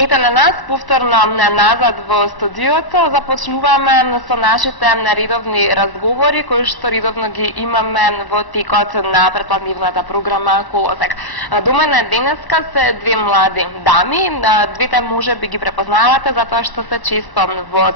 Ете на нас, повторно назад во студиото, започнуваме со нашите редовни разговори, кои што редовно ги имаме во текот на предпладнивната програма Колосек. До мене денеска се две млади дами, двете може би ги препознавате затоа што се често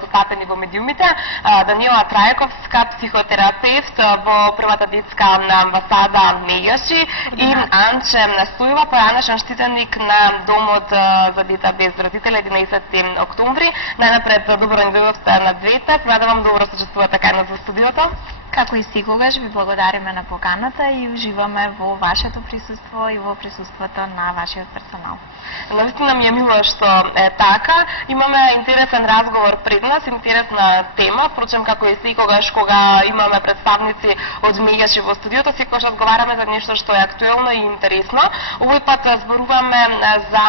застапени во медиумите. Даниела Трајковска, психотерапевт во првата детска амбасада Меѓаши и Анче Стојова, поранешен штитеник на Домот за деца без родители 11 октомври. Најнапред добро ни дојдовте на двете. Надевам добро се чувствувате кај нас во студиото. Како и секогаш ви благодариме на поканата и уживаме во вашето присуство и во присуството на вашиот персонал. Навистина ми е мило што е така. Имаме интересен разговор пред нас, интересна тема, впрочем како и секогаш кога имаме представници од Меѓаши во студиото, секогаш разговараме за нешто што е актуелно и интересно. Овој пат зборуваме за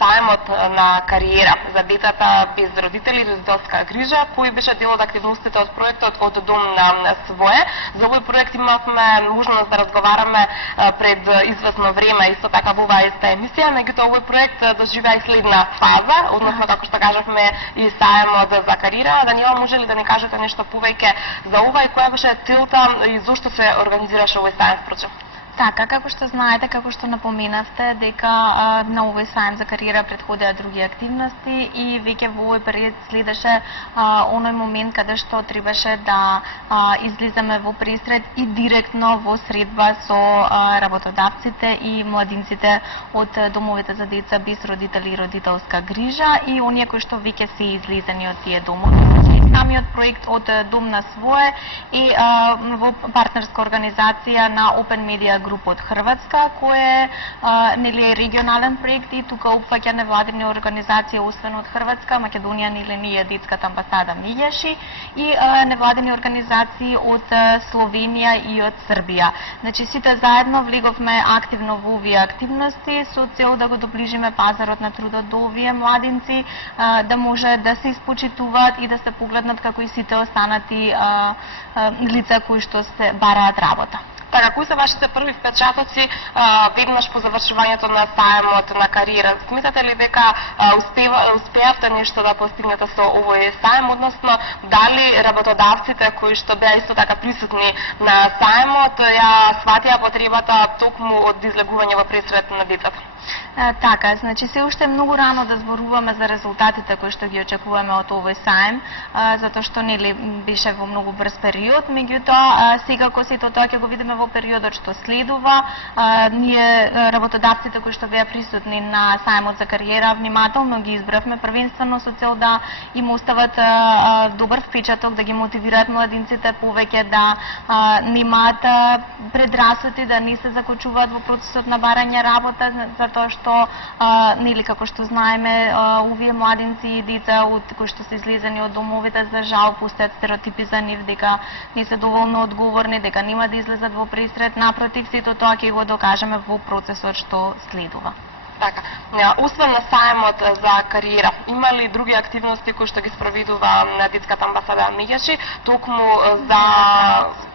сајмот на кариера за децата без родители, родителска грижа, кој беше дел од активностите од проектот од Дом на свое. За овој проект имавме можност да разговараме пред известно време, исто така во оваа иста емисија, меѓутоа овој проект доживеа и следна фаза, односно како што кажавме и сајмот за кариера. Даниела, може ли да ни кажете нешто повеќе за ова и која беше целта и зошто се организираше овој сајм впрочем? Така, како што знаете, како што напоменавте, дека на овој сајм за кариера претходеа други активности и веќе во овој период следеше оној момент каде што требаше да излизаме во пресред и директно во средба со работодавците и младинците од домовите за деца без родители и родителска грижа и оние кои што веќе се излезени од тие домови. Самиот проект од Дом на свое и во партнерска организација на Open Media Group од Хрватска, кој е регионален проект и тука опфаќа невладини организации освен од Хрватска, Македонија ни е детската амбасада Меѓаши и невладини организации од Словенија и од Србија. Значи сите заедно влеговме активно во овие активности со цел да го доближиме пазарот на трудот до овие младинци, да може да се испочитуваат и да се погледнат како и сите останати лица кои што се бараат работа. Така, кои се вашите први впечатоци веднаш по завршувањето на сајмот на кариера? Смятате ли дека успеавте нешто да постигнете со овој сајм, односно дали работодавците кои што беа исто така присутни на сајмот ја сватија потребата токму од излегување во пресред на децата? Така, значи се уште многу рано да зборуваме за резултатите кои што ги очекуваме од овој сајм, затоа што нели беше во многу брз период, меѓутоа секако сето тоа ќе го видиме во периодот што следува. Ние работодавците кои што беа присутни на сајмот за кариера внимателно ги избравме првенствено со цел да им остават добар впечаток, да ги мотивираат младинците повеќе да немаат предрасуди, да не се закочуваат во процесот на барање работа, затоа што нели како што знаеме овие младинци и деца кои што се излезени од домовите за жал пуштаат стереотипи за нив дека не се доволно одговорни, дека нема да излезат во пресред. Напротив, сето тоа ќе го докажеме во процесот што следува. Така, освен на сајмот за кариера, има ли други активности кои што ги спроведува на детската амбасада Меѓаши, токму за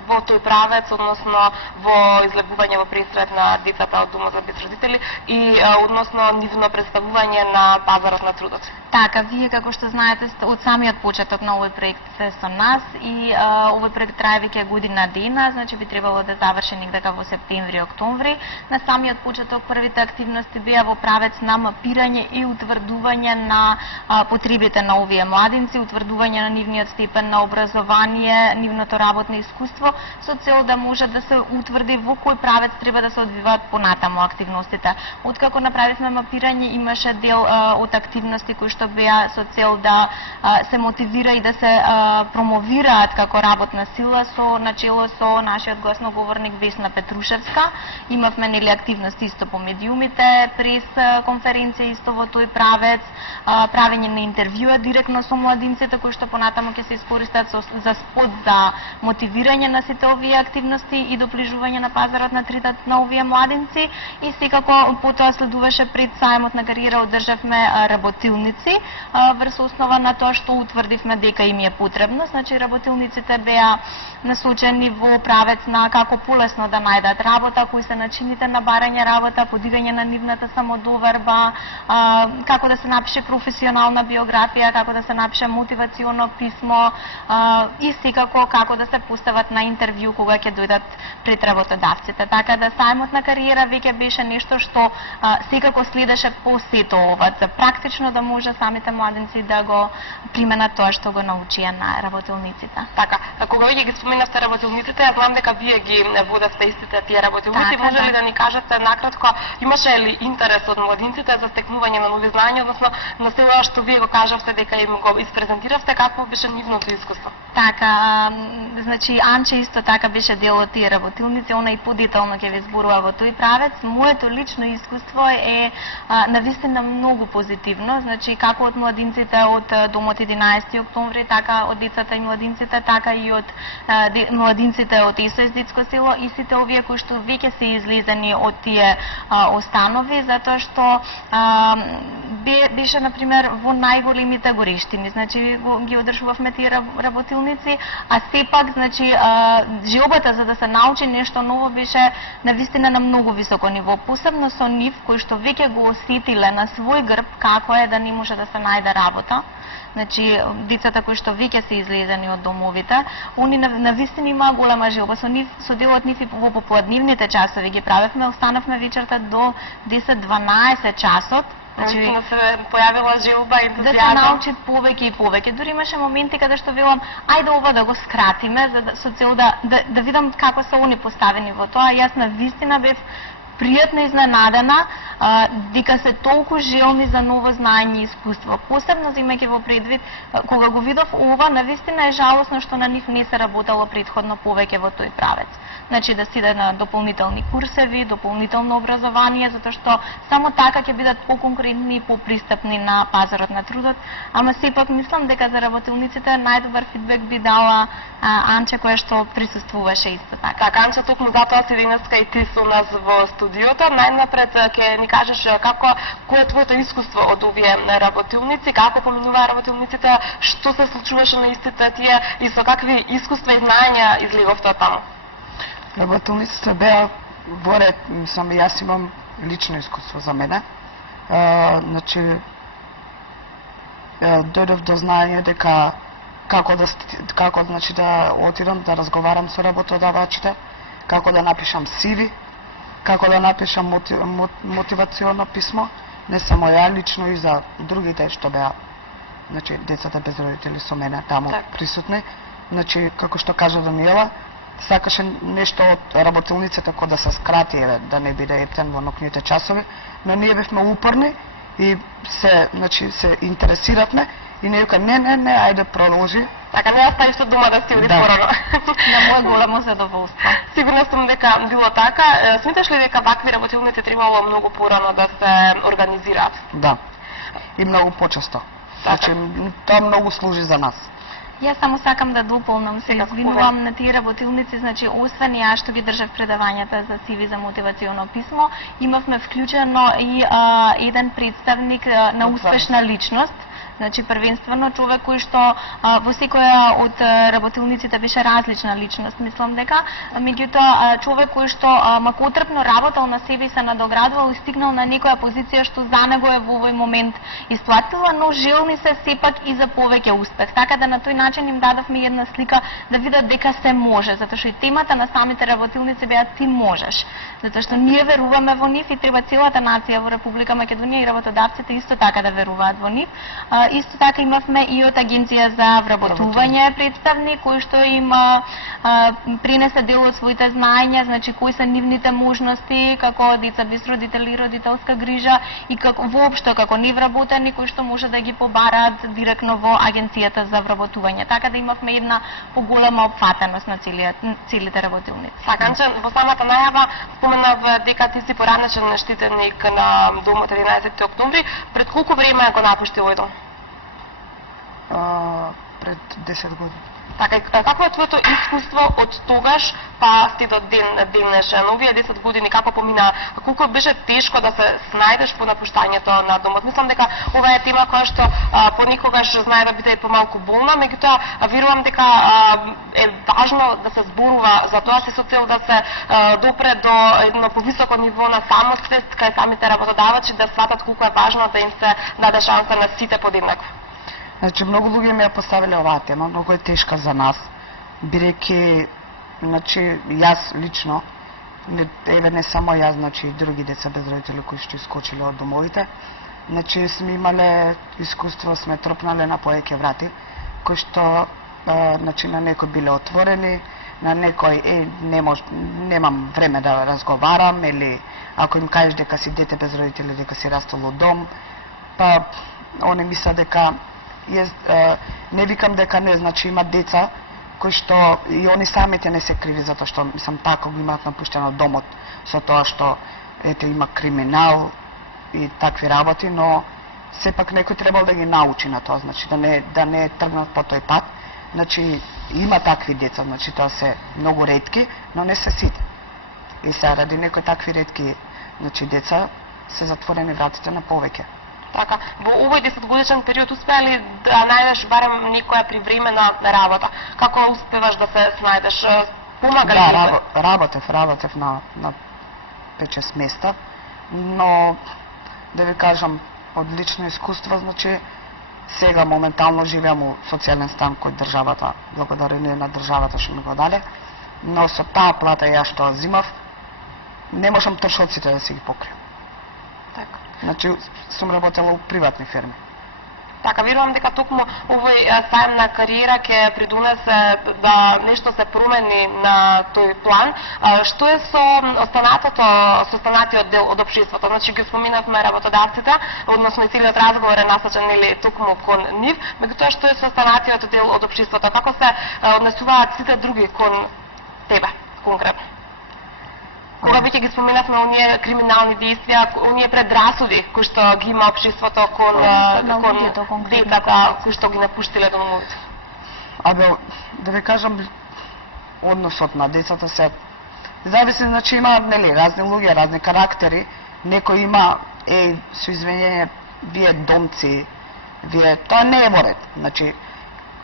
во тој правец, односно во излегување во пресред на децата од домот за без родители и односно нивно представување на пазарот на трудот? Така, вие како што знаете од самиот почеток на овој проект се со нас и овој проект трае веќе година дена, значи би требало да заврши негде во септември-октомври. На самиот почеток првите активности беа во правец на мапирање и утврдување на потребите на овие младинци, утврдување на нивниот степен на образование, нивното работно искуство, со цел да може да се утврди во кој правец треба да се одвиваат понатаму активностите. Откако направивме мапирање, имаше дел од активности кои што беа со цел да се мотивира и да се промовираат како работна сила со начело со нашиот гласноговорник Весна Петрушевска. Имавме нели активности исто по медиумите, прес конференција исто во тој правец, правење на интервјуа директно со младинците кои што понатаму ќе се искористат за спот за мотивирање на сите овие активности и доближување на пазарот на трудот на овие младинци и секако потоа следуваше пред сајмот на кариера одржавме работилници врз основа на тоа што утврдивме дека им е потребно. Значи работилниците беа насочени во правец на како полесно да најдат работа, кои се начините на барање работа, подигање на нивната самодоверба, како да се напише професионална биографија, како да се напише мотивационо писмо и секако како да се постават на интервју кога ќе дојдат пред работодавците. Така да сајмот на кариера веќе беше нешто што секако следеше по сето ова, за практично да може самите младинци да го применат тоа што го научија на работилниците. Така, кога веќе ги споменавте работилниците, ја знам дека вие ги водевте истите тие работилници, така, може ли да ни кажете накратко, имаше ли интерес од младинците за стекнување на нови знања, односно на се ова што вие го кажавте дека им го испрезентиравте, какво беше нивното искуство? Така, значи Анче исто така беше дел од тие работилници, она и подетално ќе ви зборува во тој правец. Моето лично искуство е навистина многу позитивно, значи како од младинците од домот 11 октомври, така од децата и младинците, така и од младинците од СОС детско село и сите овие кои што веќе се излезени од тие установи, затоа што беше на пример во најголемите горештини, значи ги одржувавме тие работилници, а сепак значи желбата за да се научи нешто ново беше навистина на многу високо ниво, посебно со нив кои што веќе го осетиле на свој грб како е да не може да се најде работа. Значи, децата кои што веќе се излезени од домовите, они навистина имаа голема желба. Со дел од нив и во попладнивните часови ги правевме, останавме вечерта до 10-12 часот. Значи, се појавила желба и ентузијазам. Да се научи повеќе и повеќе. Дури имаше моменти каде што велам, ајде ова да го скратиме, со цел да видам како се они поставени во тоа. Јас навистина бев пријатно изненадена дека се толку желни за ново знаење и искуство. Посебно земајќи во предвид, кога го видов ова, навистина е жалосно што на нив не се работело претходно повеќе во тој правец. Значи да сиде на дополнителни курсеви, дополнително образование, затоа што само така ќе бидат поконкурентни и попристапни на пазарот на трудот. Ама сепак мислам дека за работилниците најдобар фидбек би дала Анче која што присуствуваше исто така. Така, Анче, токму затоа си денеска и ти со нас во студиото. Најнапред ќе ни кажеш кој е твоето искуство од овие работилници, како поминуваа работилниците, што се случуваше на истите тие и со какви искуства и знаења излеговте од таму? Работилниците беа во ред, мислам, јас имам лично искуство за мене. Значи, дојдов до знаење дека како значи да отидам да разговарам со работодавачите, како да напишам CV, како да напишам мотивационо писмо, не само ја лично и за другите што беа, значи децата без родители со мене таму присутни. Значи, како што кажа Даниела, сакаше нешто од работилниците кој да се скрати, да не биде ептен во нокните часови, но ние бевме упорни и се интересиравме и не вика не, ајде продолжи. Така не оставиш од дома да си оди порано. На моје големо задоволство. Сигурно сум дека било така. Смиташ ли дека вакви работилници требало многу порано да се организираат? Да. И многу почесто. Значи, тоа многу служи за нас. Јас само сакам да дополнам, се извинувам на тие работилници, значи освен ја што ги држав предавањата за CV за мотивационо писмо, имавме вклучено и еден представник на успешна личност. Значи првенствено човек кој што во секоја од работилниците беше различна личност, мислам дека, меѓутоа човек кој што макотрпно работел на себе и се надоградувал и стигнал на некоја позиција што за него е во овој момент исплатила, но желни се сепак и за повеќе успех. Така да на тој начин им дадовме една слика да видат дека се може, затоа што и темата на самите работилници беа ти можеш. Затоа што ние веруваме во нив и треба целата нација во Република Македонија и работодавците исто така да веруваат во нив. Исто така имавме и од Агенција за вработување представник кој што им принесе дел од своите знаења, значи кои се нивните можности како деца без родители и родителска грижа и како воопшто како невработени кои што може да ги побараат директно во Агенцијата за вработување. Така да имавме една поголема опфатеност на целите работилници. Така, Анче, во самата најава споменав дека ти си поранешен штитеник на домот 11 октомври. Пред колку време го напушти овој дом? Пред 10 години. Така, какво е твоето искуство од тогаш па сти до денешен, овие 10 години, како помина, колку беше тешко да се снајдеш по напуштањето на домот? Мислам дека ова е тема која што понекогаш знае да биде и помалку болна, меѓутоа верувам дека е важно да се зборува за тоа, со цел да се допре до едно повисоко ниво на самосвест кај самите работодавачи, да сватат колку е важно да им се даде шанса на сите подеднакво. Значи, многу луѓе ми ја поставиле оваа тема, многу е тешка за нас, бидејќи, значи, јас лично, не само јас, значи, и други деца без родители кои што искочиле од домовите, значи, сме имале искуство, сме тропнале на повеќе врати, кои што, значи, на некои биле отворени, на некој, немам време да разговарам, или ако им кажеш дека си дете без родители, дека си растал од дом, па, они мислат дека не викам дека не, значи има деца кои што и они самите не се криви затоа што мислам така го имаат напуштено домот со тоа што ете има криминал и такви работи, но сепак некој требал да ги научи на тоа, значи да не тргнат по тој пат. Значи има такви деца, значи тоа се многу ретки, но не се сите. И се ради некои такви ретки, значи деца се затворени вратите на повеќе. Така, во овој 10-годишен период успеа ли да најдеш барем некоја привремена работа? Како успеваш да се снајдеш? Помага ли? Да, работев на 5-6 места, но да ви кажам од лично искуство, значи сега моментално живеам у социјален стан кој државата, благодарение на државата што ми го даде, но со таа плата ја што зимав, не можам трошоците да си ги покријам. Така. Значи, сум работела у приватни фирми. Така, верувам дека токму овој сајм на кариера ќе придонесе да нешто се промени на тој план. Што е со останатиот дел од општеството? Значи, ги споминавме работодавците, односно и целиот разговор е насочен или токму кон нив, меѓутоа што е со останатиот дел од општеството? Како се однесуваат сите други кон тебе, конкретно? Кога веќе ги споменавме оние криминални действија, оние предрасуди кои што ги има општеството кон децата кои што ги напуштиле домовите. Да ви кажам, односот на децата се зависи, значи има разни луѓе, разни карактери. Некој има со извинение, вие домци, тоа не е во ред. Значи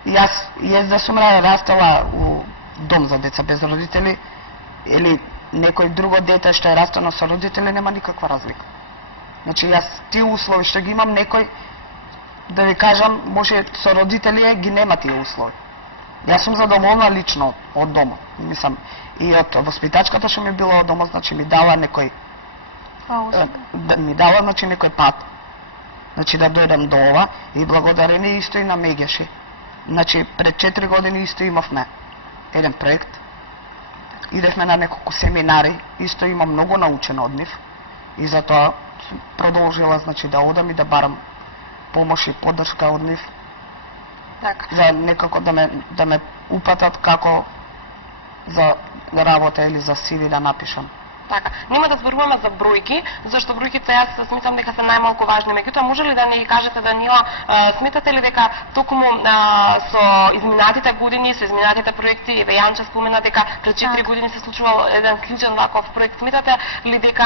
јас да сум растела у дом за деца без родители или некој друго дете што е растено со родители, нема никаква разлика. Значи јас тие услови што ги имам, некој, да ви кажам, може со родители ги нема тие услови. Јас сум задоволна лично од домот. Мислам, и од воспитачката што ми било од домот, значи ми дала некој некој пат. Значи да дојдам до ова и благодарение исто и на Мегеши. Значи пред 4 години исто имавме еден проект. Идевме на неколку семинари, исто имам многу научено од нив и затоа продолжила, значи, да одам и да барам помош и поддршка од нив. Така. За некако да ме упатат како за работа или за CV да напишам. Така. Нема да зборуваме за бројки, зашто бројките јас сметам дека се најмалку важни. Меѓутоа, може ли да ни кажете, Данила, сметате ли дека токму со изминатите години, со изминатите проекти, еве Јанче спомена дека пред 4 години се случувал еден сличен ваков проект, сметате ли дека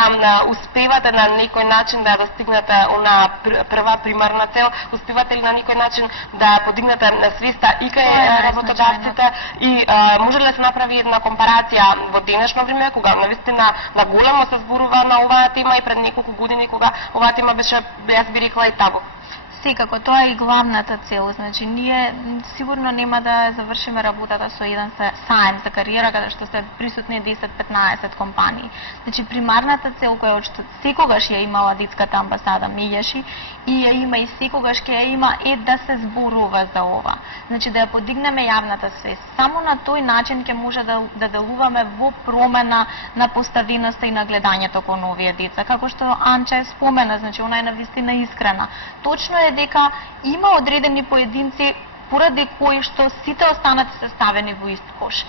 успевате на некој начин да достигнете она прва примарна цел, успевате ли на некој начин да подигнете свеста и кај работодавците и може ли да се направи една компарација во денешно време, кога навистина да големо се зборува на оваа тема и пред неколку години кога оваа тема беше, јас би рекла, и табу? Секако, тоа е и главната цел. Значи, ние сигурно нема да завршиме работата со еден сајм за кариера, каде што се присутни 10-15 компании. Значи, примарната цел која секогаш ја имала детската амбасада Мегеши и ја има и секогаш ќе ја има е да се зборува за ова. Значи, да ја подигнеме јавната свест. Само на тој начин ќе може да делуваме во промена на поставеноста и на гледањето кон овие деца. Како што Анче спомена, значи, она е навистина искрена. Точно е дека има одредени поединци поради кои што сите останати се ставени во ист кош.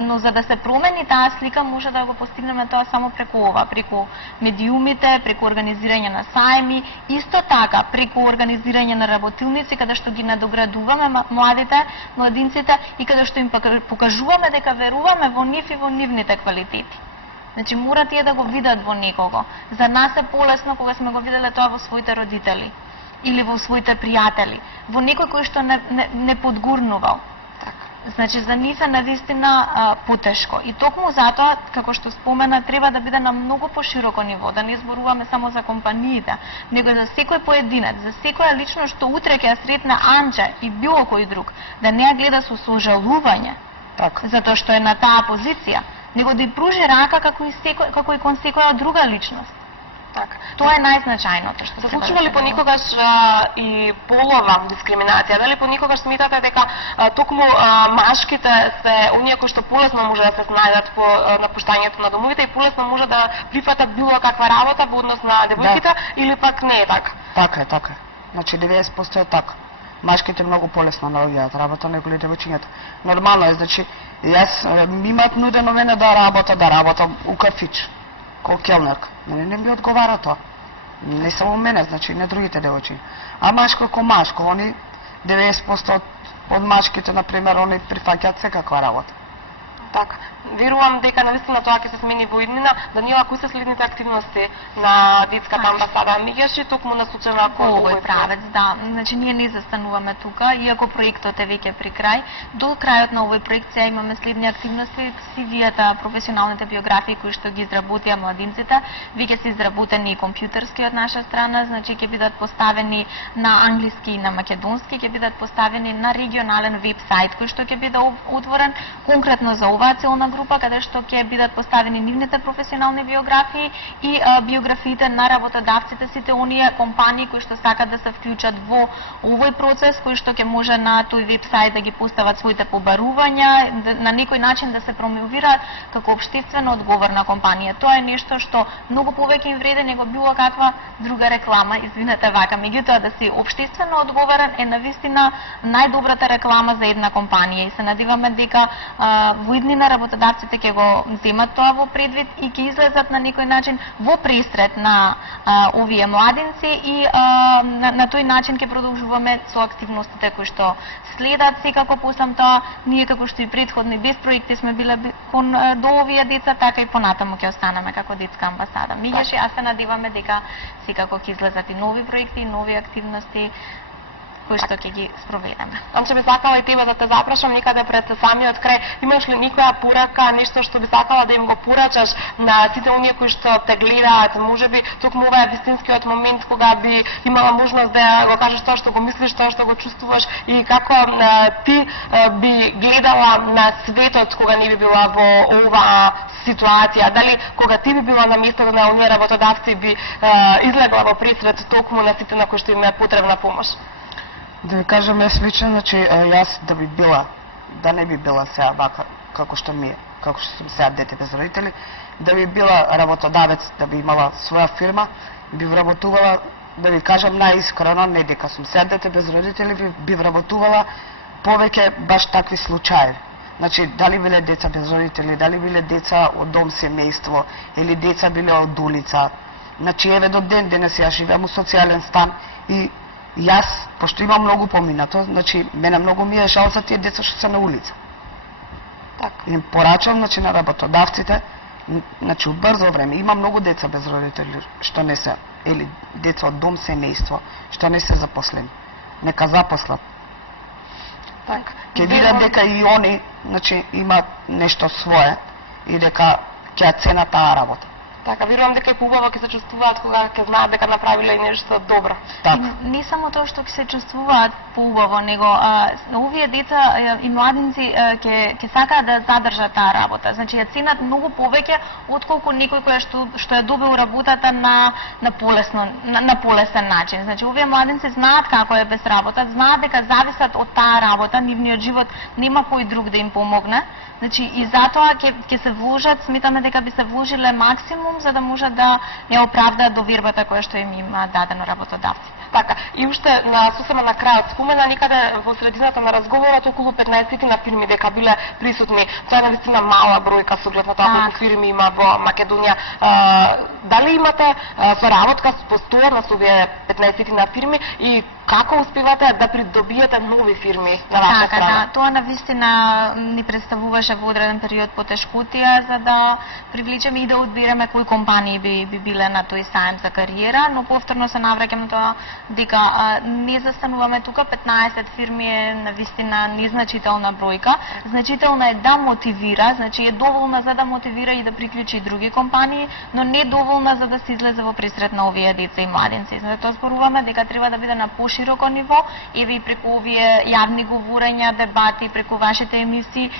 Но за да се промени таа слика може да го постигнеме тоа само преку ова, преку медиумите, преку организирање на сајми, исто така преку организирање на работилници каде што ги надоградуваме младинците и каде што им покажуваме дека веруваме во нив и во нивните квалитети. Значи мора тие да го видат во некого. За нас е полесно кога сме го виделе тоа во своите родители или во своите пријатели, во некој кој што не подгурнувал. Значи за нив е навистина потешко. И токму затоа, како што спомена, треба да биде на многу пошироко ниво, да не зборуваме само за компаниите, него за секој поединец, за секоја личност што утре ќе ја сретне Анџа и било кој друг, да не ја гледа со сожалување, затоа што е на таа позиција, него да ја пружи рака како и кон секоја друга личност. Тоа е најзначајното што се случува ли поникогаш и полова дискриминација? Дали поникогаш смитате дека токму машките се оние кои што полесно може да се снајдат по напуштањето на домовите и полесно може да прифатат било каква работа во однос на девојките или пак не е така? Така е. Значи 90% е така. Машките многу полесно наоѓаат работа неголи девојчињата. Нормално е, значи јас ми имаат нудено мене да работам у кафич. Ко келнерка. Не ми одговара тоа. Не само мене, значи не другите девојчиња. А машко ко машко, они 90% од машките, например, они прифаќаат секаква работа. Така. Верувам дека навистина тоа ќе се смени во иднина. Данила, кои се следните активности на детската амбасада? Мигаше токму насочена кон овој правец, да. Значи ние не застануваме тука, иако проектот е веќе при крај. До крајот на овој проект сега имаме следни активности, CV-та, професионалните биографии кои што ги изработија младинците, веќе се изработени и компјутерски од наша страна, значи ќе бидат поставени на англиски и на македонски, ќе бидат поставени на регионален веб-сайт кој што ќе биде отворен конкретно за оваа целна група, каде што ќе бидат поставени нивните професионални биографии и биографиите на работодавците, сите оние компании кои што сакат да се вклучат во овој процес, кои што ќе може на тој веб-сайт да ги постават своите побарувања, на некој начин да се промовира како општествено одговорна компанија. Тоа е нешто што многу повеќе им вреди него било каква друга реклама, извинете вака, меѓутоа да си општествено одговорен е навистина најдобрата реклама за една компанија и се надеваме дека во иднина работодавците ќе го земат тоа во предвид и ќе излезат на некој начин во пресред на овие младинци и на тој начин ќе продолжуваме со активностите кои што следат. Секако посам тоа, ние како што и претходни без проекти сме биле до овие деца, така и понатаму ќе останеме како детска амбасада. Мигаше, а се надеваме дека секако ќе излезат и нови проекти, и нови активности кои што ќе ги спроведеме. Анче, би сакала и тебе да те запрашам некаде пред самиот крај. Имаш ли никоја порака, нешто што би сакала да им го порачаш на сите оние кои што те гледаат? Можеби токму ова е вистинскиот момент кога би имала можност да го кажеш тоа што го мислиш, тоа што го чувствуваш и како ти би гледала на светот кога не би била во оваа ситуација? Дали кога ти би била на местото на оние работодавци би излегла во пресред токму на сите на кои што им е потребна помош? Да ви кажам, јас лично, значи, јас да не би била сега вака, како што сум сега дете без родители, да би била работодавец, да би имала своја фирма, би вработувала, да ви кажам најискрено, не дека сум сега дете без родители, би вработувала повеќе баш такви случаи. Значи, дали биле деца без родители, дали биле деца од дом семејство, или деца биле од улица. Значи, еве до ден денес ја живеам у социјален стан и јас, пошто имам многу поминато, значи, мене многу ми е жал за тие деца што се на улица. Им порачам, значи, на работодавците, значи, у брзо време, има многу деца без родители, што не се, или деца од дом семејство, што не се запослени. Нека запослат. Ке видат дека и они, значи, имаат нешто свое и дека ќе ја ценат таа работа. Така, верувам дека и поубаво ќе се чувствуваат кога ќе знаат дека направиле нешто добро. Не само тоа што ќе се чувствуваат поубаво, него овие деца и младинци ќе сакаат да задржат таа работа. Значи ја ценат многу повеќе отколку некој кој што ја добил работата на полесен начин. Значи овие младинци знаат како е без работа, знаат дека зависат од таа работа, нивниот живот нема кој друг да им помогне. Значи и затоа ќе се вложат, сметаме дека би се вложиле максимум максимум за да може да не оправдаат довербата која што им има дадено работодавците. Така, и уште сосема на крајот спомена некаде во средината на разговорот околу 15 на фирми дека биле присутни. Тоа е навистина мала бројка со оглед на тоа колку фирми има во Македонија. Дали имате соработка постојано со овие 15 на фирми и како успевате да придобиете нови фирми на ваша страна? Да, тоа навистина ни представуваше во одреден период потешкотија за да привличаме и да одбираме кои компании би биле на тој сајм за кариера, но повторно се навраќам на тоа дека не застануваме тука. 15 фирми е навистина незначителна бројка. Значителна е да мотивира, значи е доволна за да мотивира и да приклучи други компании, но не доволна за да се излезе во пресрет на овие деца и младенци. Затоа зборуваме дека треба да биде на широко ниво и ви преку овие јавни говорења, дебати, преку вашите емисии,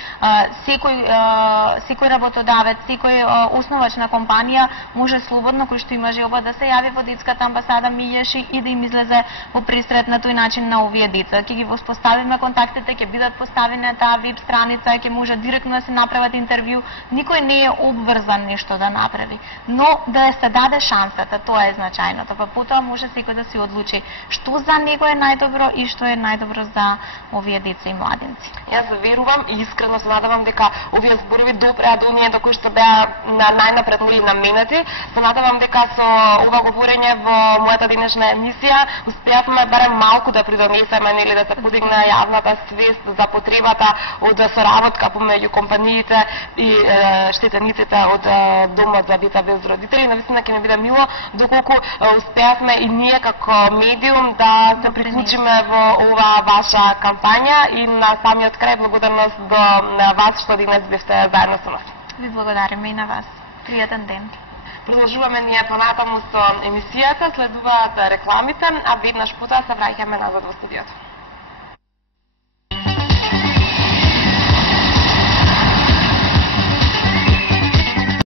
секој работодавец, секој основач на компанија може слободно, кој што има желба да се јави во детската амбасада Мијеши и да им излезе во пресрет на тој начин на овие деца. Ќе ги воспоставиме контактите, ќе бидат поставени таа веб страница, ќе може директно да се направат интервју. Никој не е обврзан нешто да направи, но да се даде шансата, тоа е значајното. Па потоа може секој да се одлучи што за него е најдобро и што е најдобро за овие деца и младенци. Јас верувам и искрено се надевам дека овие зборови допреа до оние до кои што беа најнапред наменети. Се надевам дека со ова говорење во мојата денешна емисија успеавме барем малку да придонесеме, нели, да се подигне јавната свест за потребата од соработка помеѓу компаниите и штетениците од домот за деца без родители. Навистина ќе ми биде мило доколку успеавме и ние како медиум да се приклучиме во ова ваша кампања и на самиот крај благодарност до вас што денес бевте заедно со нас. Ви благодариме и на вас. Пријатен ден. Продолжуваме ние понатаму со емисијата, следуваат рекламите, а веднаш потоа се враќаме назад во студиото.